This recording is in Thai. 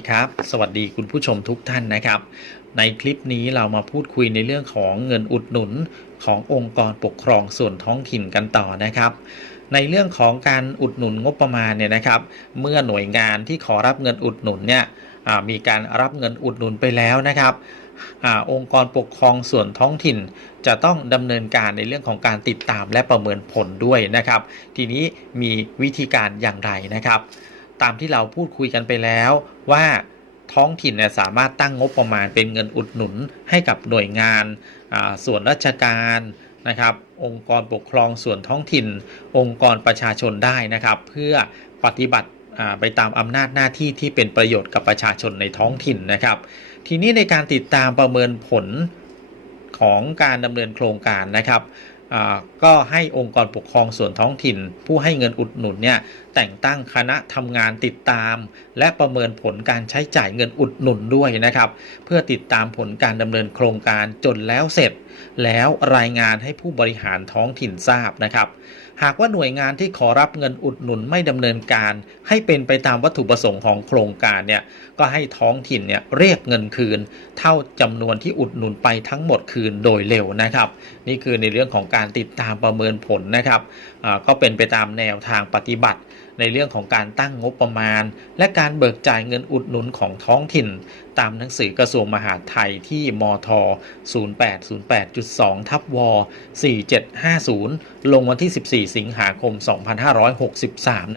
สวัสดีครับ สวัสดีคุณผู้ชมทุกท่านนะครับ ในคลิปนี้เรามาพูดคุยในเรื่องของเงินอุดหนุนขององค์กรปกครองส่วนท้องถิ่นกันต่อนะครับ ในเรื่องของการอุดหนุนงบประมาณเนี่ยนะครับ เมื่อหน่วยงานที่ขอรับเงินอุดหนุนเนี่ยมีการรับเงินอุดหนุนไปแล้วนะครับอองค์กรปกครองส่วนท้องถิ่น จะต้องดำเนินการในเรื่องของการติดตามและประเมินผลด้วยนะครับ ทีนี้มีวิธีการอย่างไรนะครับ ตามที่เราพูดคุยกันไปแล้วว่าท้องถิ่นเนี่ยสามารถตั้งงบประมาณเป็นเงินอุดหนุนให้กับหน่วยงานส่วนราชการนะครับ องค์กรปกครองส่วนท้องถิ่น องค์กรประชาชนได้นะครับ เพื่อปฏิบัติไปตามอำนาจหน้าที่ที่เป็นประโยชน์กับประชาชนในท้องถิ่นนะครับ ทีนี้ในการติดตามประเมินผลของการดำเนินโครงการนะครับ ก็ให้องค์กรปกครองส่วนท้องถิ่น ผู้ให้เงินอุดหนุนเนี่ยแต่งตั้งคณะทำงานติดตาม และประเมินผลการใช้จ่ายเงินอุดหนุนด้วยนะครับ เพื่อติดตามผลการดำเนินโครงการจนแล้วเสร็จ แล้วรายงานให้ผู้บริหารท้องถิ่นทราบนะครับ หากว่าหน่วยงานที่ขอรับเงินอุดหนุนไม่ดำเนินการ ให้เป็นไปตามวัตถุประสงค์ของโครงการเนี่ยก็ให้ท้องถิ่นเนี่ยเรียกเงินคืน เท่าจำนวนที่อุดหนุนไปทั้งหมดคืนโดยเร็วนะครับ นี่คือในเรื่องของการติดตามประเมินผลนะครับก็เป็นไปตามแนวทางปฏิบัติ ในเรื่องของการตั้งงบประมาณ และการเบิกจ่ายเงินอุดหนุนของท้องถิ่น ตามหนังสือกระทรวงมหาดไทยที่มท 0808.2 ทับว 4750 ลงวันที่ 14สิงหาคม 2563